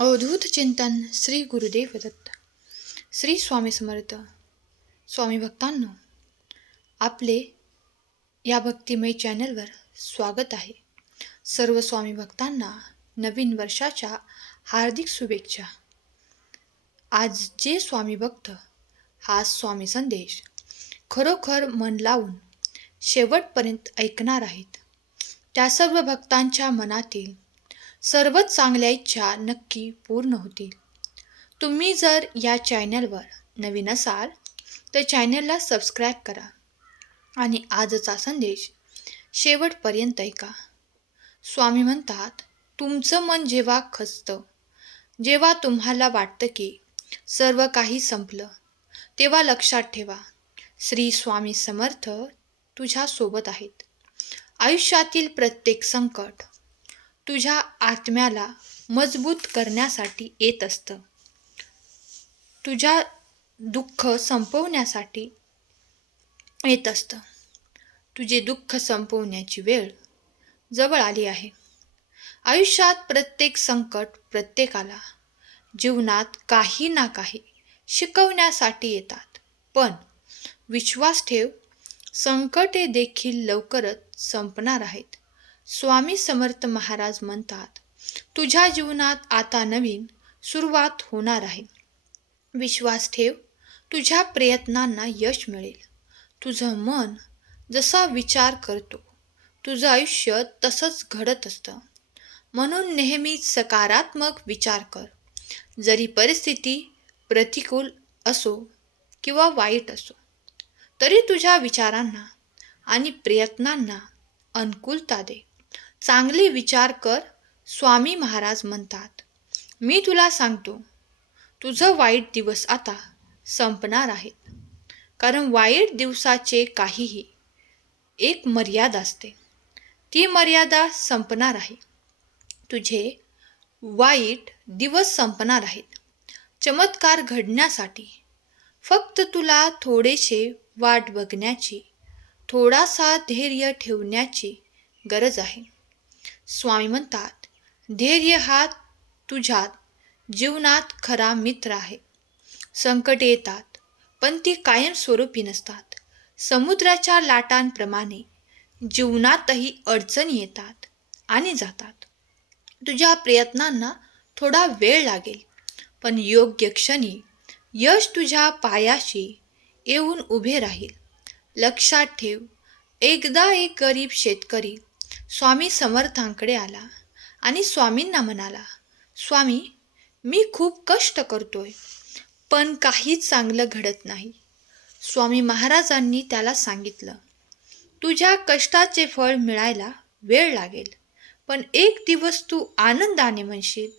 अवधूत चिंतन श्री गुरुदेव दत्त. श्री स्वामी समर्थ. स्वामी भक्तांनो, आपले या भक्तिमय चॅनलवर स्वागत आहे. सर्व स्वामी भक्तांना नवीन वर्षाच्या हार्दिक शुभेच्छा. आज जे स्वामी भक्त हा स्वामी संदेश खरोखर मन लावून शेवटपर्यंत ऐकणार आहेत, त्या सर्व भक्तांच्या मनातील सर्वच चांगल्या इच्छा नक्की पूर्ण होतील. तुम्ही जर या चॅनलवर नवीन असाल तर चॅनलला सबस्क्राईब करा आणि आजचा संदेश शेवटपर्यंत ऐका. स्वामी म्हणतात, तुमचं मन जेव्हा खचतं, जेव्हा तुम्हाला वाटतं की सर्व काही संपलं, तेव्हा लक्षात ठेवा, श्री स्वामी समर्थ तुझ्यासोबत आहेत. आयुष्यातील प्रत्येक संकट तुझ्या आत्म्याला मजबूत करण्यासाठी येत असतं. तुझ्या दुःख संपवण्यासाठी येत असतं. तुझे दुःख संपवण्याची वेळ जवळ आली आहे. आयुष्यात प्रत्येक संकट प्रत्येकाला जीवनात काही ना काही शिकवण्यासाठी येतात. पण विश्वास ठेव, संकटे देखील लवकरच संपणार आहेत. स्वामी समर्थ महाराज म्हणतात, तुझ्या जीवनात आता नवीन सुरुवात होणार आहे. विश्वास ठेव, तुझ्या प्रयत्नांना यश मिळेल. तुझं मन जसा विचार करतो, तुझं आयुष्य तसंच घडत असतं. म्हणून नेहमी सकारात्मक विचार कर. जरी परिस्थिती प्रतिकूल असो किंवा वाईट असो, तरी तुझ्या विचारांना आणि प्रयत्नांना अनुकूलता दे. चांगले विचार कर. स्वामी महाराज म्हणतात, मी तुला सांगतो, तुझं वाईट दिवस आता संपणार आहेत. कारण वाईट दिवसाचे काहीही एक मर्यादा असते. ती मर्यादा संपणार आहे. तुझे वाईट दिवस संपणार आहेत. चमत्कार घडण्यासाठी फक्त तुला थोडेसे वाट बघण्याची, थोडासा धैर्य ठेवण्याची गरज आहे. स्वामी म्हणतात, धैर्य हा तुझ्या जीवनात खरा मित्र आहे. संकटे येतात, पण ती कायमस्वरूपी नसतात. समुद्राच्या लाटांप्रमाणे जीवनातही अडचणी येतात आणि जातात. तुझ्या प्रयत्नांना थोडा वेळ लागेल, पण योग्य क्षणी यश तुझ्या पायाशी येऊन उभे राहील. लक्षात ठेव, एकदा एक गरीब शेतकरी स्वामी समर्थांकडे आला आणि स्वामींना म्हणाला, स्वामी, मी खूप कष्ट करतोय, पण काहीच चांगलं घडत नाही. स्वामी महाराजांनी त्याला सांगितलं, तुझ्या कष्टाचे फळ मिळायला वेळ लागेल, पण एक दिवस तू आनंदाने म्हणशील,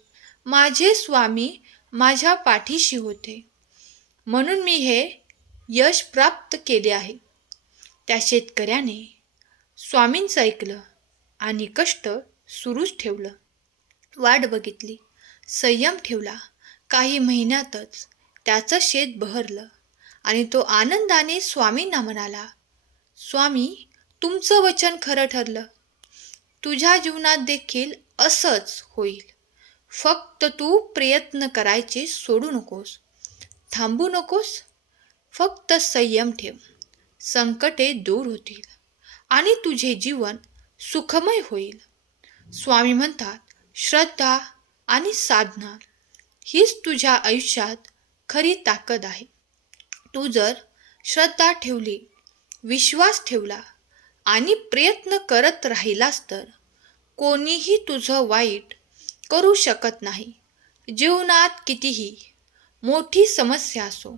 माझे स्वामी माझ्या पाठीशी होते, म्हणून मी हे यश प्राप्त केले आहे. त्या शेतकऱ्याने स्वामींचं ऐकलं आणि कष्ट सुरूच ठेवलं. वाट बघितली, संयम ठेवला. काही महिन्यातच त्याचं शेत बहरलं आणि तो आनंदाने स्वामींना म्हणाला, स्वामी, तुमचं वचन खरं ठरलं. तुझ्या जीवनात देखील असंच होईल. फक्त तू प्रयत्न करायचे सोडू नकोस, थांबू नकोस. फक्त संयम ठेव. संकटे दूर होतील आणि तुझे जीवन सुखमय होईल. स्वामी म्हणतात, श्रद्धा आणि साधना हीच तुझ्या आयुष्यात खरी ताकद आहे. तू जर श्रद्धा ठेवली, विश्वास ठेवला आणि प्रयत्न करत राहिलास तर कोणीही तुझं वाईट करू शकत नाही. जीवनात कितीही मोठी समस्या असो,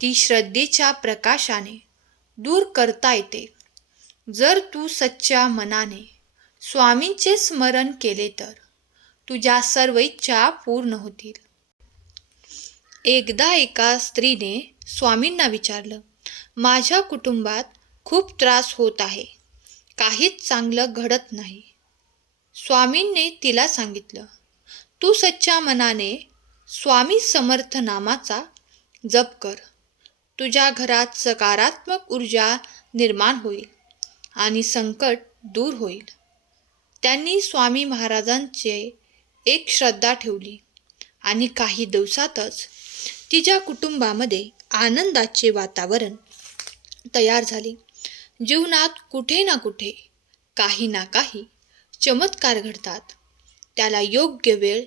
ती श्रद्धेच्या प्रकाशाने दूर करता येते. जर तू सच्च्या मनाने स्वामींचे स्मरण केले तर तुझ्या सर्व इच्छा पूर्ण होतील. एकदा एका स्त्रीने स्वामींना विचारलं, माझ्या कुटुंबात खूप त्रास होत आहे, काहीच चांगलं घडत नाही. स्वामींनी तिला सांगितलं, तू सच्च्या मनाने स्वामी समर्थ नामाचा जप कर. तुझ्या घरात सकारात्मक ऊर्जा निर्माण होईल आणि संकट दूर होईल. त्यांनी स्वामी महाराजांचे एक श्रद्धा ठेवली आणि काही दिवसातच तिच्या कुटुंबामध्ये आनंदाचे वातावरण तयार झाले. जीवनात कुठे ना कुठे काही ना काही चमत्कार घडतात. त्याला योग्य वेळ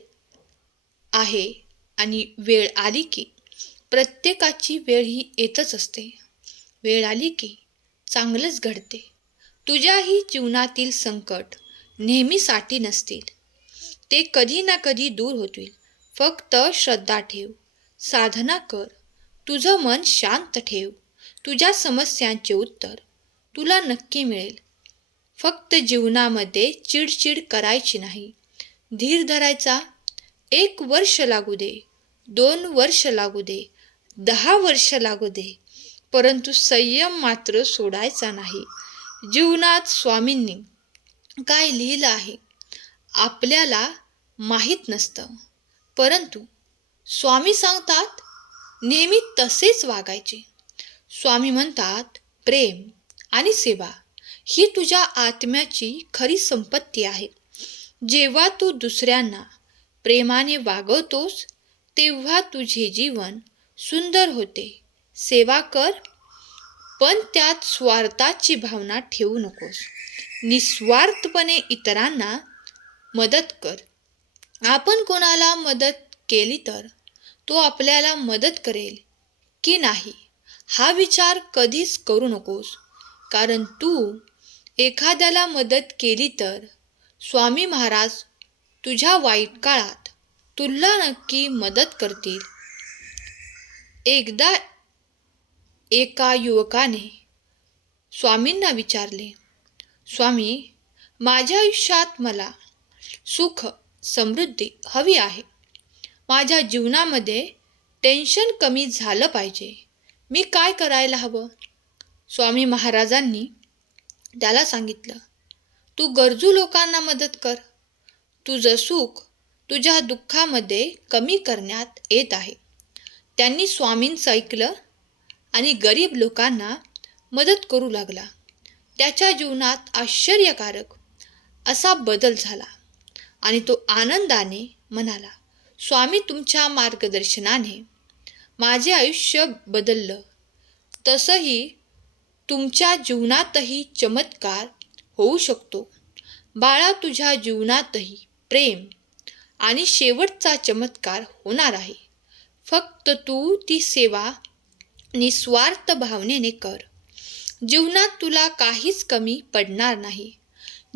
आहे आणि वेळ आली की प्रत्येकाची वेळ ही येतच असते. वेळ आली की चांगलंच घडते. तुझ्याही जीवनातील संकट नेहमीसाठी नसतील. ते कधी ना कधी दूर होतील. फक्त श्रद्धा ठेव, साधना कर, तुझं मन शांत ठेव. तुझ्या समस्यांचे उत्तर तुला नक्की मिळेल. फक्त जीवनामध्ये चिडचिड करायची नाही. धीर धरायचा. 1 वर्ष लागू दे, 2 वर्ष लागू दे, 10 वर्ष लागू दे, परंतु संयम मात्र सोडायचा नाही. जीवनात स्वामींनी काय लिहिलं आहे आपल्याला माहीत नसतं, परंतु स्वामी सांगतात नेहमी तसेच वागायचे. स्वामी म्हणतात प्रेम आणि सेवा ही तुझ्या आत्म्याची खरी संपत्ती आहे. जेव्हा तू दुसऱ्यांना प्रेमाने वागवतोस तेव्हा तुझे जीवन सुंदर होते. सेवा कर, पण त्यात स्वार्थाची भावना ठेवू नकोस. निस्वार्थपणे इतरांना मदत कर. आपण कोणाला मदत केली तर तो आपल्याला मदत करेल की नाही हा विचार कधीच करू नकोस. कारण तू एखाद्याला मदत केली तर स्वामी महाराज तुझ्या वाईट काळात तुला नक्की मदत करतील. एकदा एका युवकाने स्वामींना विचारले, स्वामी, माझ्या आयुष्यात मला सुख समृद्धी हवी आहे. माझ्या जीवनामध्ये टेन्शन कमी झालं पाहिजे. मी काय करायला हवं? स्वामी महाराजांनी त्याला सांगितलं, तू गरजू लोकांना मदत कर. तुझं सुख तुझ्या दुःखामध्ये कमी करण्यात येत आहे. त्यांनी स्वामींचं ऐकलं आणि गरीब लोकांना मदत करू लागला. त्याच्या जीवनात आश्चर्यकारक असा बदल झाला आणि तो आनंदाने म्हणाला, स्वामी तुमच्या मार्गदर्शनाने माझे आयुष्य बदललं. तसंही तुमच्या जीवनातही चमत्कार होऊ शकतो. बाळा, तुझ्या जीवनातही प्रेम आणि शेवटचा चमत्कार होणार आहे. फक्त तू ती सेवा निस्वार्थ भावनेने कर. जीवनात तुला काहीच कमी पडणार नाही.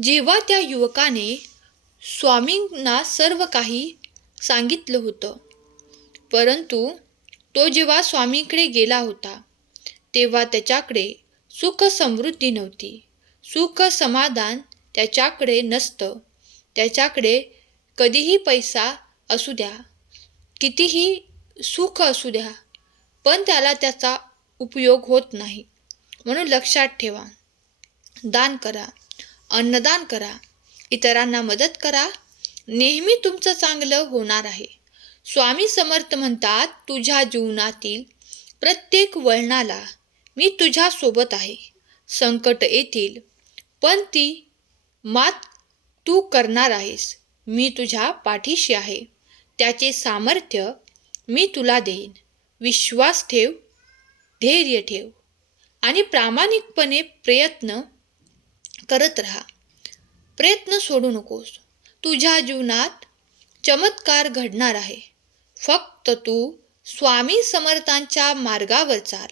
जेव्हा त्या युवकाने स्वामींना सर्व काही सांगितलं होतं, परंतु तो जेव्हा स्वामींकडे गेला होता तेव्हा त्याच्याकडे सुख समृद्धी नव्हती. सुख समाधान त्याच्याकडे नसतं. त्याच्याकडे कधीही पैसा असू द्या, कितीही सुख असू द्या, पण त्याला त्याचा उपयोग होत नाही. म्हणून लक्षात ठेवा, दान करा, अन्नदान करा, इतरांना मदत करा. नेहमी तुमचं चांगलं होणार आहे. स्वामी समर्थ म्हणतात, तुझ्या जीवनातील प्रत्येक वळणाला मी तुझ्यासोबत आहे. संकट येतील, पण ती मात तू करणार आहेस. मी तुझ्या पाठीशी आहे. त्याचे सामर्थ्य मी तुला देईन. विश्वास ठेव, धैर्य ठेव आणि प्रामाणिकपणे प्रयत्न करत राहा. प्रयत्न सोडू नकोस. तुझ्या जीवनात चमत्कार घडणार आहे. फक्त तू स्वामी समर्थांच्या मार्गावर चाल.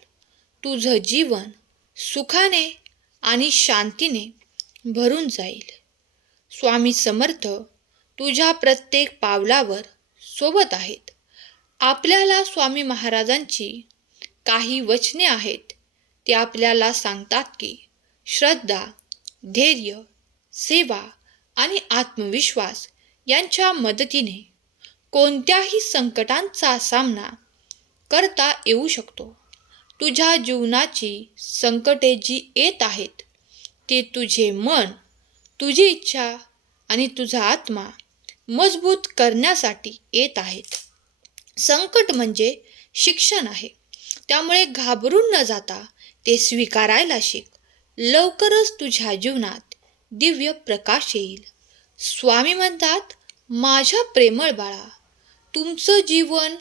तुझं जीवन सुखाने आणि शांतीने भरून जाईल. स्वामी समर्थ तुझ्या प्रत्येक पावलावर सोबत आहेत. आपल्याला स्वामी महाराजांची काही वचने आहेत. ते आपल्याला सांगतात की श्रद्धा, धैर्य, सेवा आणि आत्मविश्वास यांच्या मदतीने कोणत्याही संकटांचा सामना करता येऊ शकतो. तुझ्या जीवनाची संकटे जी येत आहेत ते तुझे मन, तुझी इच्छा आणि तुझा आत्मा मजबूत करण्यासाठी येत आहेत. संकट म्हणजे शिक्षण आहे. त्यामुळे घाबरून न जाता ते स्वीकारायला शिक. लवकरच तुझ्या जीवनात दिव्य प्रकाश येईल. स्वामी म्हणतात, माझ्या प्रेमळ बाळा, तुमचं जीवन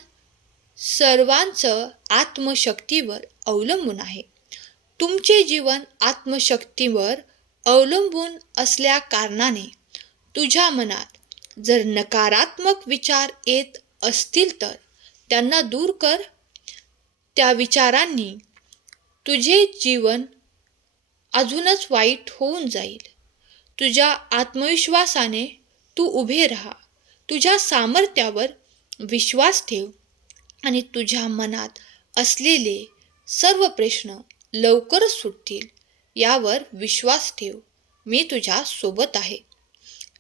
सर्वांचं आत्मशक्तीवर अवलंबून आहे. तुमचे जीवन आत्मशक्तीवर अवलंबून असल्या कारणाने तुझ्या मनात जर नकारात्मक विचार येत असतील तर त्यांना दूर कर. त्या विचारांनी तुझे जीवन अजूनच वाईट होऊन जाईल. तुझ्या आत्मविश्वासाने तू उभे राहा. तुझ्या सामर्थ्यावर विश्वास ठेव आणि तुझ्या मनात असलेले सर्व प्रश्न लवकरच सुटतील यावर विश्वास ठेव. मी तुझ्या सोबत आहे.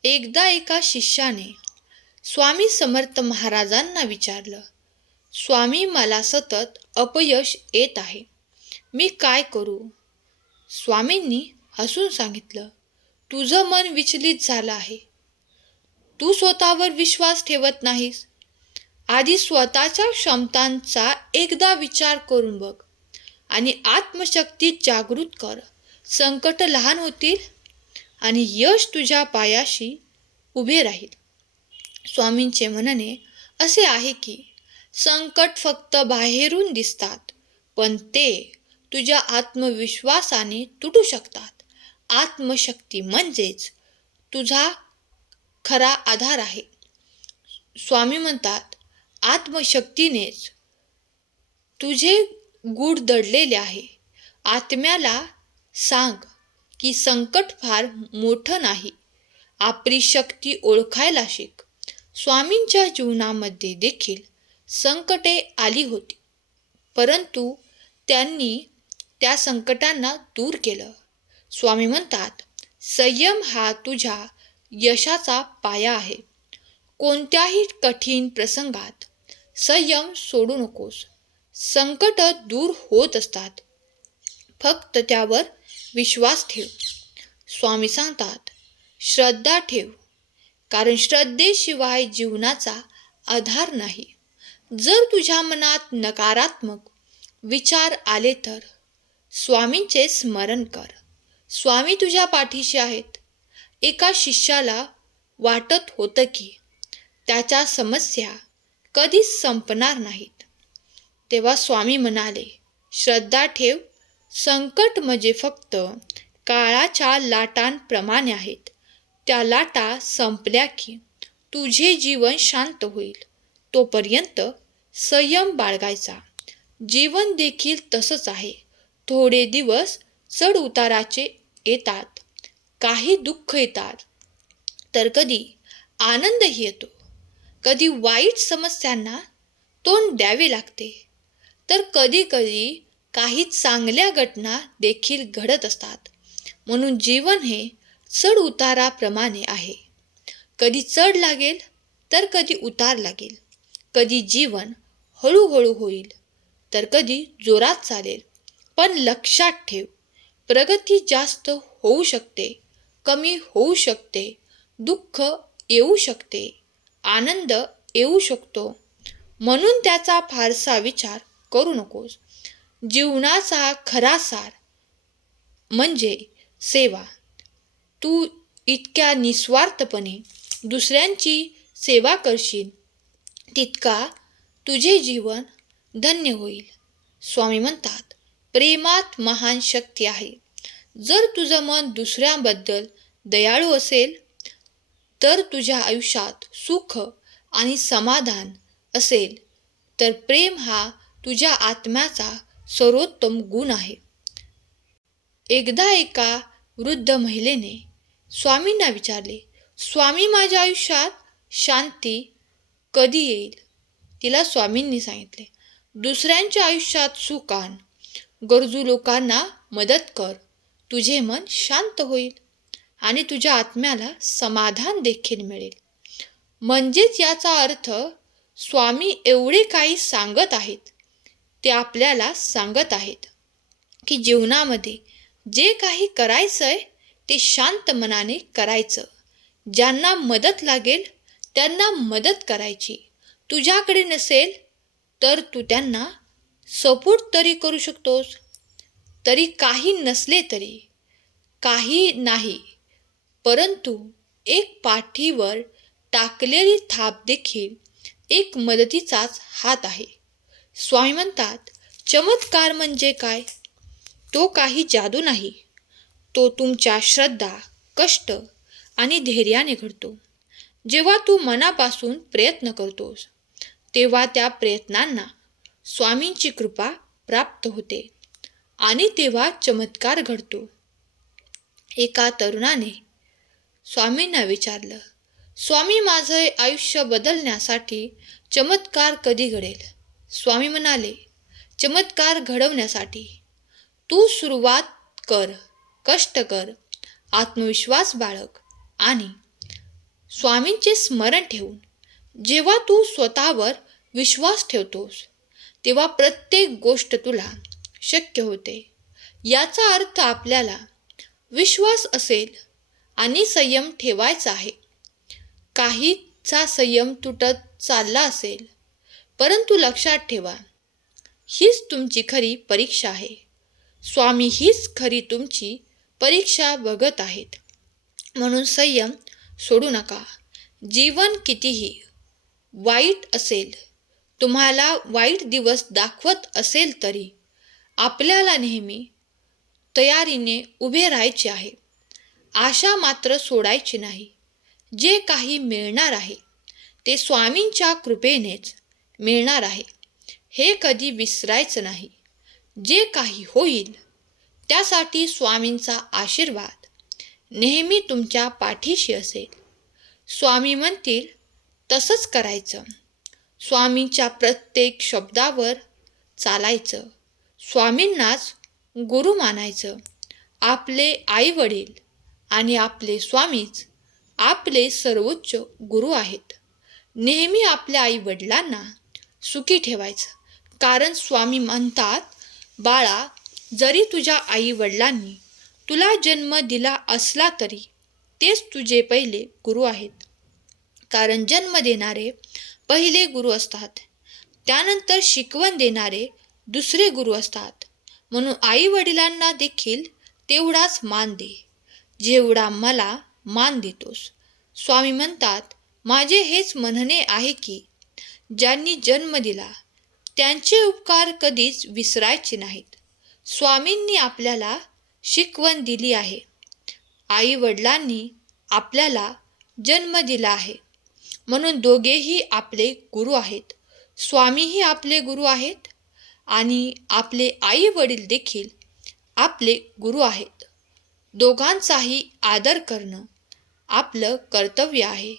एकदा एका शिष्याने स्वामी समर्थ महाराजांना विचारलं, स्वामी, मला सतत अपयश येत आहे, मी काय करू? स्वामींनी हसून सांगितलं, तुझं मन विचलित झालं आहे. तू स्वतःवर विश्वास ठेवत नाहीस. आधी स्वतःच्या क्षमतांचा एकदा विचार करून बघ आणि आत्मशक्ती जागृत कर. संकट लहान होतील आणि यश तुझ्या पायाशी उभे राहील. स्वामींचे म्हणणे असे आहे की संकट फक्त बाहेरून दिसतात, पण ते तुझ्या आत्मविश्वासाने तुटू शकतात. आत्मशक्ती म्हणजेच तुझा खरा आधार आहे. स्वामी म्हणतात, आत्मशक्तीनेच तुझे गूढ दडलेले आहे. आत्म्याला सांग की संकट फार मोठं नाही. आपली शक्ती ओळखायला शिक. स्वामींच्या जीवनामध्ये देखील संकटे आली होती, परंतु त्यांनी त्या संकटांना दूर केलं. स्वामी म्हणतात, संयम हा तुझ्या यशाचा पाया आहे. कोणत्याही कठीण प्रसंगात संयम सोडू नकोस. संकट दूर होत असतात, फक्त त्यावर विश्वास ठेव. स्वामी सांगतात, श्रद्धा ठेव, कारण श्रद्धेशिवाय जीवनाचा आधार नाही. जर तुझ्या मनात नकारात्मक विचार आले तर स्वामींचे स्मरण कर. स्वामी तुझ्या पाठीशी आहेत. एका शिष्याला वाटत होतं की त्याच्या समस्या कधीच संपणार नाहीत. तेव्हा स्वामी म्हणाले, श्रद्धा ठेव. संकट म्हणजे फक्त काळाच्या लाटांप्रमाणे आहेत. त्या लाटा संपल्या की तुझे जीवन शांत होईल. तोपर्यंत संयम बाळगायचा. जीवन देखील तसंच आहे. थोडे दिवस चढ उताराचे येतात, काही दुःख येतात, तर कधी आनंदही येतो. कधी वाईट समस्यांना तोंड द्यावे लागते, तर कधी कधी काही चांगल्या घटना देखील घडत असतात. म्हणून जीवन हे चढ उताराप्रमाणे आहे. कधी चढ लागेल तर कधी उतार लागेल. कधी जीवन हळूहळू होईल तर कधी जोरात चालेल. पण लक्षात ठेव, प्रगती जास्त होऊ शकते, कमी होऊ शकते, दुःख येऊ शकते, आनंद येऊ शकतो. म्हणून त्याचा फारसा विचार करू नकोस. जीवनाचा खरा सार म्हणजे सेवा. तू इतक्या निस्वार्थपणे दुसऱ्यांची सेवा करशील तितका तुझे जीवन धन्य होईल. स्वामी म्हणतात, प्रेमात महान शक्ती आहे. जर तुझं मन दुसऱ्यांबद्दल दयाळू असेल तर तुझ्या आयुष्यात सुख आणि समाधान असेल. तर प्रेम हा तुझ्या आत्म्याचा सर्वोत्तम गुण आहे. एकदा एका वृद्ध महिलेने स्वामींना विचारले, स्वामी, माझ्या आयुष्यात शांती कधी येईल? तिला स्वामींनी सांगितले, दुसऱ्यांच्या आयुष्यात सुख आण, गरजू लोकांना मदत कर. तुझे मन शांत होईल आणि तुझ्या आत्म्याला समाधान देखील मिळेल. म्हणजेच याचा अर्थ स्वामी एवढे काही सांगत आहेत, ते आपल्याला सांगत आहेत की जीवनामध्ये जे काही करायचंय ते शांत मनाने करायचं. ज्यांना मदत लागेल त्यांना मदत करायची. तुझ्याकडे नसेल तर तू त्यांना सपोर्ट तरी करू शकतोस. तरी काही नसले तरी काही नाही, परंतु एक पाठीवर टाकलेली थाप देखील एक मदतीचाच हात आहे. स्वामी म्हणतात, चमत्कार म्हणजे काय? तो काही जादू नाही. तो तुमच्या श्रद्धा, कष्ट आणि धैर्याने घडतो. जेव्हा तू मनापासून प्रयत्न करतोस, तेव्हा त्या प्रयत्नांना स्वामींची कृपा प्राप्त होते आणि तेव्हा चमत्कार घडतो. एका तरुणाने स्वामींना विचारलं, स्वामी, माझे आयुष्य बदलण्यासाठी चमत्कार कधी घडेल? स्वामी म्हणाले, चमत्कार घडवण्यासाठी तू सुरुवात कर, कष्ट कर, आत्मविश्वास बाळग आणि स्वामींचे स्मरण ठेवून. जेव्हा तू स्वतःवर विश्वास ठेवतोस, तेव्हा प्रत्येक गोष्ट तुला शक्य होते. याचा अर्थ आपल्याला विश्वास असेल आणि संयम ठेवायचा आहे. काहीचा संयम तुटत चालला असेल, परंतु लक्षात ठेवा, हीच तुमची खरी परीक्षा आहे. स्वामी हीच खरी तुमची परीक्षा बघत आहेत. म्हणून संयम सोडू नका. जीवन कितीही वाईट असेल, तुम्हाला वाईट दिवस दाखवत असेल तरी आपल्याला नेहमी तयारीने उभे राहायचे आहे. आशा मात्र सोडायची नाही. जे काही मिळणार आहे ते स्वामींच्या कृपेनेच मिळणार आहे, हे कधी विसरायचं नाही. जे काही होईल त्यासाठी स्वामींचा आशीर्वाद नेहमी तुमच्या पाठीशी असेल. स्वामी म्हणतील तसंच करायचं. स्वामींच्या प्रत्येक शब्दावर चालायचं. स्वामींनाच गुरु मानायचं. आपले आई वडील आणि आपले स्वामीच आपले सर्वोच्च गुरु आहेत. नेहमी आपल्या आई वडिलांना सुखी ठेवायचं. कारण स्वामी म्हणतात, बाळा, जरी तुझ्या आई वडिलांनी तुला जन्म दिला असला तरी तेच तुझे पहिले गुरु आहेत. कारण जन्म देणारे पहिले गुरु असतात, त्यानंतर शिकवण देणारे दुसरे गुरु असतात. म्हणून आई वडिलांना देखील तेवढाच मान दे जेवढा मला मान देतोस. स्वामी म्हणतात, माझे हेच म्हणणे आहे की ज्यांनी जन्म दिला त्यांचे उपकार कधीच विसरायचे नाहीत. स्वामींनी आपल्याला शिकवण दिली आहे. आई वडिलांनी आपल्याला जन्म दिला आहे, म्हणून दोघेही आपले गुरु आहेत. स्वामीही आपले गुरु आहेत आणि आपले आई वडील देखील आपले गुरु आहेत. दोघांचाही आदर करणं आपलं कर्तव्य आहे.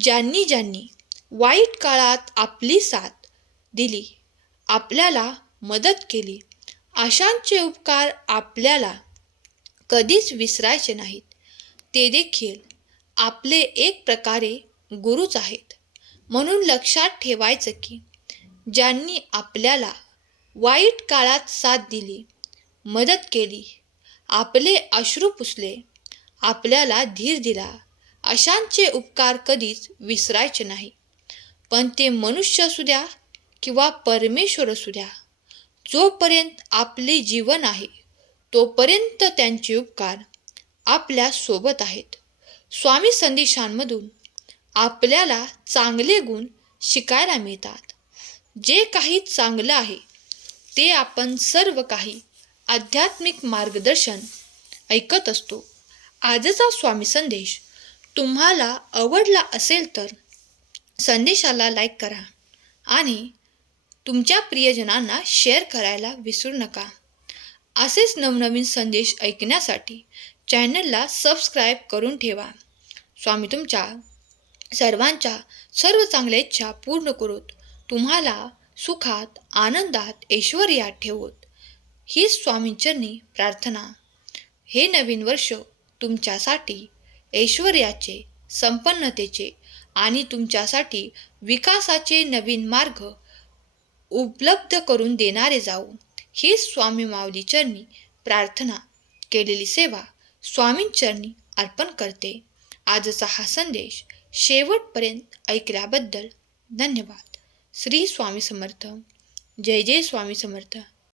ज्यांनी ज्यांनी वाईट काळात आपली साथ दिली, आपल्याला मदत केली, अशांचे उपकार आपल्याला कधीच विसरायचे नाहीत. ते देखील आपले एक प्रकारे गुरुच आहेत. म्हणून लक्षात ठेवायचं की ज्यांनी आपल्याला वाईट काळात साथ दिली, मदत केली, आपले अश्रू पुसले, आपल्याला धीर दिला, अशांचे उपकार कधीच विसरायचे नाही. पण ते मनुष्य असू द्या किंवा परमेश्वर असू द्या, जोपर्यंत आपले जीवन आहे तोपर्यंत त्यांचे उपकार आपल्या सोबत आहेत. स्वामी संदेशांमधून आपल्याला चांगले गुण शिकायला मिळतात. जे काही चांगलं आहे ते आपण सर्व काही आध्यात्मिक मार्गदर्शन ऐकत असतो. आजचा स्वामी संदेश तुम्हाला आवडला असेल तर संदेशाला लाईक करा आणि तुमच्या प्रियजनांना शेअर करायला विसरू नका. असेच नवनवीन संदेश ऐकण्यासाठी चॅनलला सबस्क्राईब करून ठेवा. स्वामी तुमच्या सर्वांच्या सर्व चांगल्या इच्छा पूर्ण करोत, तुम्हाला सुखात, आनंदात, ऐश्वर्यात ठेवोत, ही स्वामींचरणी प्रार्थना. हे नवीन वर्ष तुमच्यासाठी ऐश्वर्याचे, संपन्नतेचे आणि तुमच्यासाठी विकासाचे नवीन मार्ग उपलब्ध करून देणारे जाऊ, ही स्वामी माऊली चरणी प्रार्थना. केलेली सेवा स्वामींचरणी अर्पण करते. आजचा हा संदेश शेवटपर्यंत ऐकल्याबद्दल धन्यवाद. श्री स्वामी समर्थ. जय जय स्वामी समर्थ.